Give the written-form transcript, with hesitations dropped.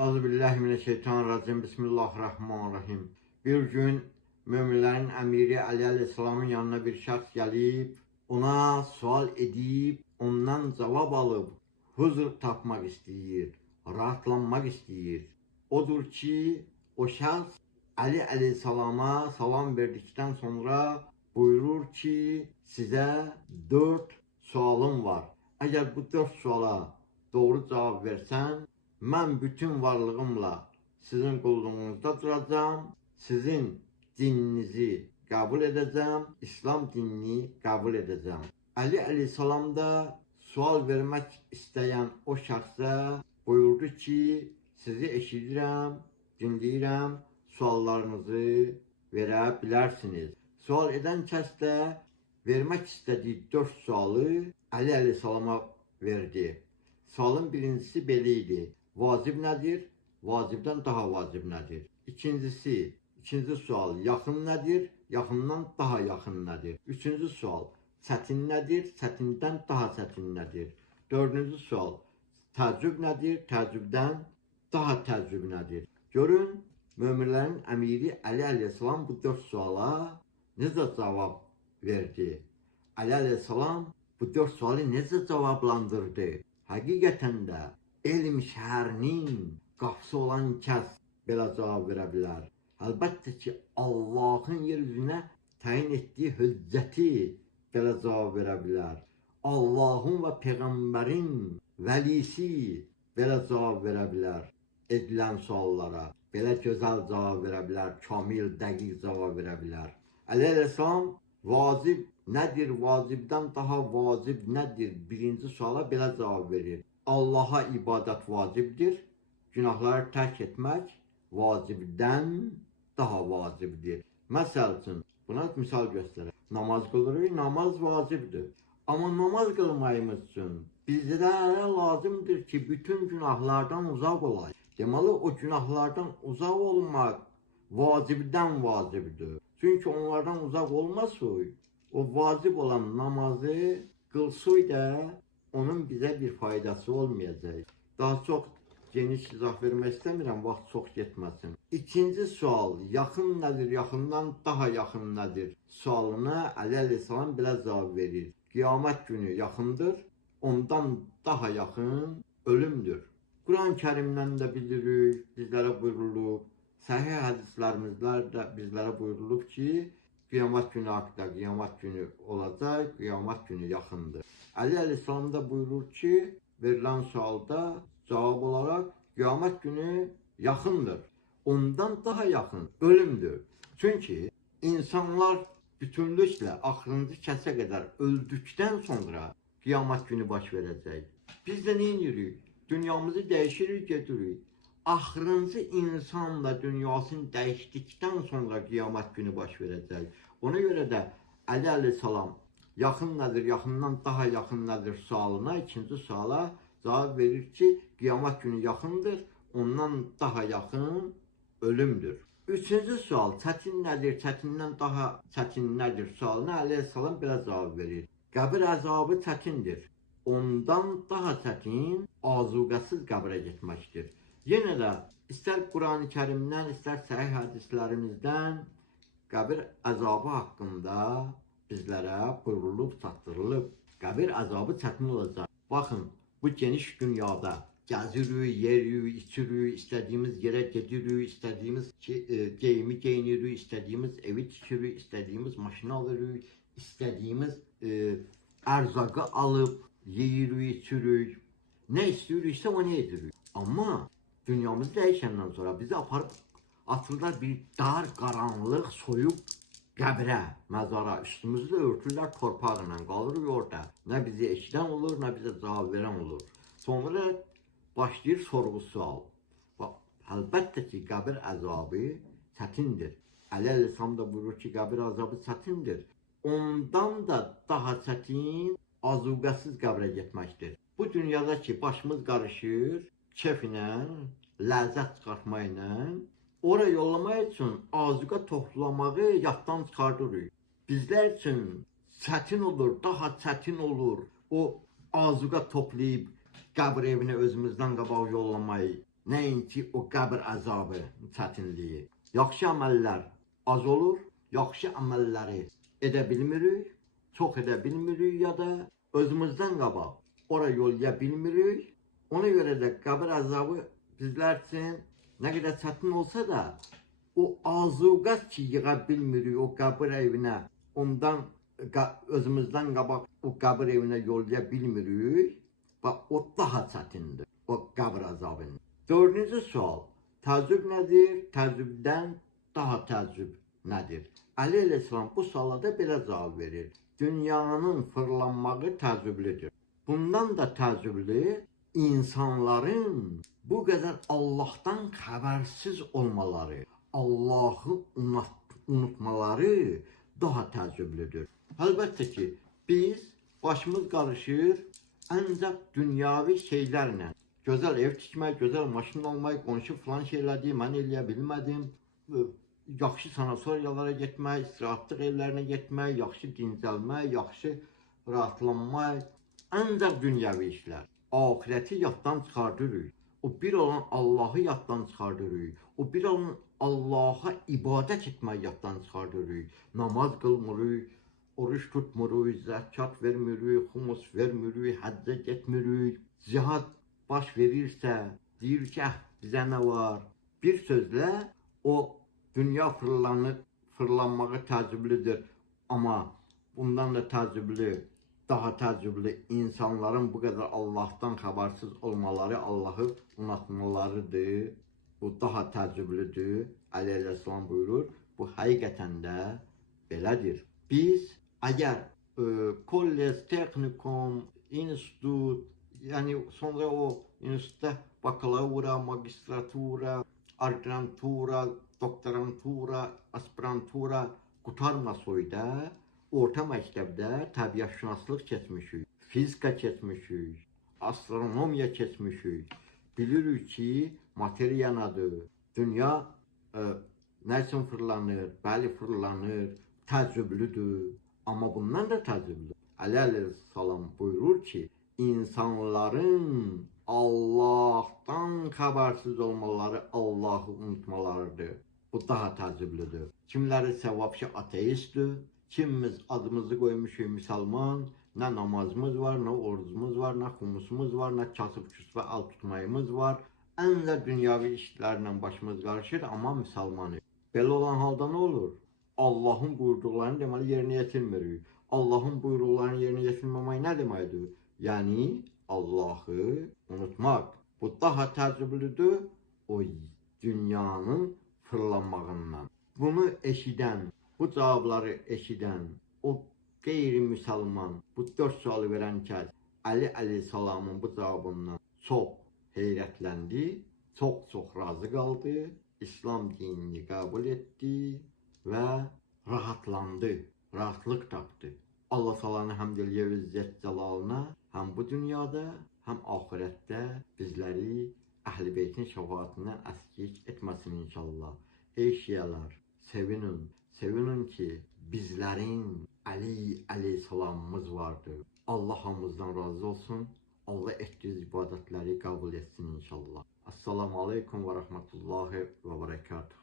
Euzubillahimineşşeytanirracim. Bismillahirrahmanirrahim. Bir gün müminlerin emiri Ali Aleyhisselam'ın yanına bir şahs gelip ona sual edip ondan cevap alıp huzur tapmak isteyir, rahatlanmak isteyir. Odur ki o şahs Ali Aleyhisselam'a salam verdikten sonra buyurur ki size 4 sualım var. Eğer bu 4 suala doğru cevap versen mən bütün varlığımla sizin qulluğunuzda duracağım, sizin dininizi qəbul edəcəm, İslam dinini qəbul edəcəm. Ali Aleyhisselam da sual vermək istəyən o şəxsə buyurdu ki, sizi eşidirəm, dinləyirəm, suallarınızı verə bilərsiniz. Sual edən kəs də vermək istədiyi 4 sualı Ali Aleyhisselama verdi. Sualın birincisi belə idi. Vacib nədir? Vacibdən daha vacib nədir? İkinci sual, yaxın nədir? Yaxından daha yaxın nədir? Üçüncü sual, çətin nədir? Çətindən daha çətin nədir? Dördüncü sual, təəccüb nədir? Təəccübdən daha təəccüb nədir? Görün, möminlərin əmiri Ali Aleyhisselam bu 4 suala necə cavab verdi? Ali Aleyhisselam bu 4 sualı necə cavablandırdı? Həqiqətən də elm şəhərinin qapısı olan kəs belə cavab verə bilər. Əlbəttə ki, Allahın yeryüzünə təyin etdiyi hüccəti belə cavab verə bilər. Allahın və Peyğəmbərin vəlisi belə cavab verə bilər edilən suallara. Belə gözəl cavab verə bilər, kamil, dəqiq cavab verə bilər. Əleyhisselam vacib nədir, vacibdən daha vacib nədir? Birinci suala belə cavab verir. Allaha ibadət vacibdir, günahları tərk etmək vacibdən daha vacibdir. Məsəl üçün, buna misal göstərək. Namaz qılırıq, namaz vacibdir. Amma namaz qılmayımız üçün bizə lazımdır ki, bütün günahlardan uzaq olaq. Deməli, o günahlardan uzaq olmaq vacibdən vacibdir. Çünki onlardan uzaq olmasaq, o vacib olan namazı qılsaq da onun bizə bir faydası olmayacaq. Daha çox geniş izah vermək istəmirəm, vaxt çox getməsin. İkinci sual, yaxın nədir, yaxından daha yaxın nədir sualına Ali Aleyhisselam belə cavab verir. Qiyamət günü yaxındır, ondan daha yaxın ölümdür. Quran-ı Kərimdən də bilirik, bizlərə buyurulub, səhih hədislərimizdə də bizlərə buyurulub ki, qiyamət günü haqqında, qiyamət günü olacaq, qiyamət günü yaxındır. Ali Aleyhisselam da buyurur ki, verilən sualda cavab olaraq qiyamət günü yaxındır. Ondan daha yaxın ölümdür. Çünki insanlar bütünlüklə axırıncı kəsə qədər öldükdən sonra qiyamət günü baş verəcək. Biz də nə edirik? Dünyamızı dəyişirik, gedirik. Axırıncı insanla dünyasını dəyişdikdən sonra qiyamət günü baş verəcək. Ona görə də Ali Aleyhisselam yaxın nədir, yaxından daha yaxın nədir sualına, ikinci suala cavab verir ki, qiyamət günü yaxındır, ondan daha yaxın ölümdür. Üçüncü sual, çətin nədir, çətindən daha çətin nədir sualına Aleyhisselam belə cavab verir. Qəbir əzabı çətindir, ondan daha çətin azuqəsiz qəbrə getməkdir. Yenə də istər Quran-ı Kərimdən, istər səhih hədislərimizdən qəbir əzabı haqqında bizlərə buyurulub, çatdırılıb. Qəbir əzabı çətin olacaq. Baxın, bu geniş dünyada gəzirik, yeyirik, içirik, istədiyimiz yerə gedirik, istədiyimiz geyimi geyinirik, istədiyimiz evi tikirik, istədiyimiz maşını alırıq, istədiyimiz ərzaqı alıb, yeyirik, içirik. Nə istəyiriksə onu edirik. Amma dünyamızı dəyişəndən sonra bizi aparıb atırlar bir dar, qaranlıq, soyuq qəbrə, məzara, üstümüzü örtürlər torpaqla, qalırıq orada. Nə bizi eşidən olur, nə bizə cavab verən olur. Sonra başlayır sorğu sual. Əlbəttə ki, qəbir əzabı çətindir. Ali Aleyhisselam da buyurur ki, qəbir əzabı çətindir. Ondan da daha çətin azuqəsiz qəbrə getməkdir. Bu dünyada ki, başımız qarışır, keyflə, ləzzət çıxartmayla, ora yollamaq üçün azuqa toplamağı yaddan çıxardırıq. Bizlər üçün çətin olur, daha çətin olur o azuqa toplayıb qəbr evinə özümüzdən qabaq yollamayı. Nəinki o qəbir əzabı çətinliyi. Yaxşı əməllər az olur, yaxşı əməlləri edə bilmirik, çox edə bilmirik ya da özümüzdən qabaq ora yollaya bilmirik. Ona görə də qəbir əzabı bizlər üçün nə qədər çətin olsa da o azuqət ki yığa bilmirik o qəbir evinə, ondan özümüzdən qabaq o qəbir evinə yollaya bilmirik və o daha çətindir, o qəbir əzabının. Dördüncü sual, təəccüb nədir? Təəccübdən daha təəccüb nədir? Əli əleyhissalam bu suala da belə cavab verir. Dünyanın fırlanmağı təəccüblüdür. Bundan da təəccüblü insanların bu qədər Allahdan xəbərsiz olmaları, Allahı unutmaları daha təəccüblüdür. Əlbəttə ki, biz başımız qarışır ancaq dünyavi şeylərlə. Gözəl ev tikmək, gözəl maşın almaq, qonşu filan şeylədir, mən eləyə bilmədim. Yaxşı sanatoriyalara getmək, istirahatlıq evlərinə getmək, yaxşı dincəlmək, yaxşı rahatlanmaq. Ancaq dünyəvi işlər. Ahirəti yaddan çıxardırıq. O bir olan Allahı yaddan çıxardırıq. O bir olan Allaha ibadət etmək yaddan çıxardırıq. Namaz qılmırıq, oruç tutmuruq, zəkat vermirik, xumus vermirik, həccə getmirik. Cihad baş verirsə, deyir ki, bizə nə var? Bir sözlə, o dünya fırlanmağı təəccüblüdür. Amma bundan da təəccüblü, daha təəccüblü insanların bu qədər Allahdan xəbərsiz olmaları, Allahı unutmalarıdır. Bu daha təəccüblüdür. Əli əleyhissalam buyurur, bu həqiqətən də belədir. Biz əgər kollec, texnikum, institut, yəni sonra o institutda bakalavra, magistratura, ordinatura, doktorantura, aspirantura qurtarmasaydı, orta məktəbdə təbiətşünaslıq keçmişik, fizika keçmişik, astronomiya keçmişik. Bilirik ki, materiya nədir? Dünya nə üçün fırlanır? Bəli, fırlanır, təəccüblüdür. Amma bundan da təəccüblüdür. Əli əleyhissalam buyurur ki, insanların Allahdan xəbərsiz olmaları, Allahı unutmalarıdır. Bu daha təəccüblüdür. Kimləri səvabşi ateistdir, kimimiz adımızı qoymuşuq müsəlman, nə namazımız var, nə orucumuz var, nə xumusumuz var, nə kasıb-küsbə al tutmayımız var. Ən də dünyavi işlərlə başımız qarışır, amma müsəlmanıq. Belə olan halda nə olur? Allahın buyurduqlarını deməli yerinə yetirmirik. Allahın buyruqlarını yerinə yetirməmək nə deməkdir? Yəni Allahı unutmaq. Bu daha təəccüblüdür o dünyanın fırlanmağından. Bunu eşidən, bu cavabları eşidən o qeyri-müsəlman, bu 4 sualı verən kəs Əli əleyhissalamın bu cavabından çox heyrətləndi, çox razı qaldı, İslam dinini qəbul etdi və rahatlandı, rahatlıq tapdı. Allah Taala'nın həmd eləyir İzzət Cəlalına, həm bu dünyada, həm axirətdə bizləri Əhl-i Beytin şəfaətindən əskik etməsin inşallah. Ey şiələr, sevinin ki, bizlərin Əli əleyhissalamımız vardır. Allah hamımızdan razı olsun. Allah etdiyiniz ibadətləri qəbul etsin inşallah. Assalamu aleykum və rəhmətullahi və bərəkatuhu.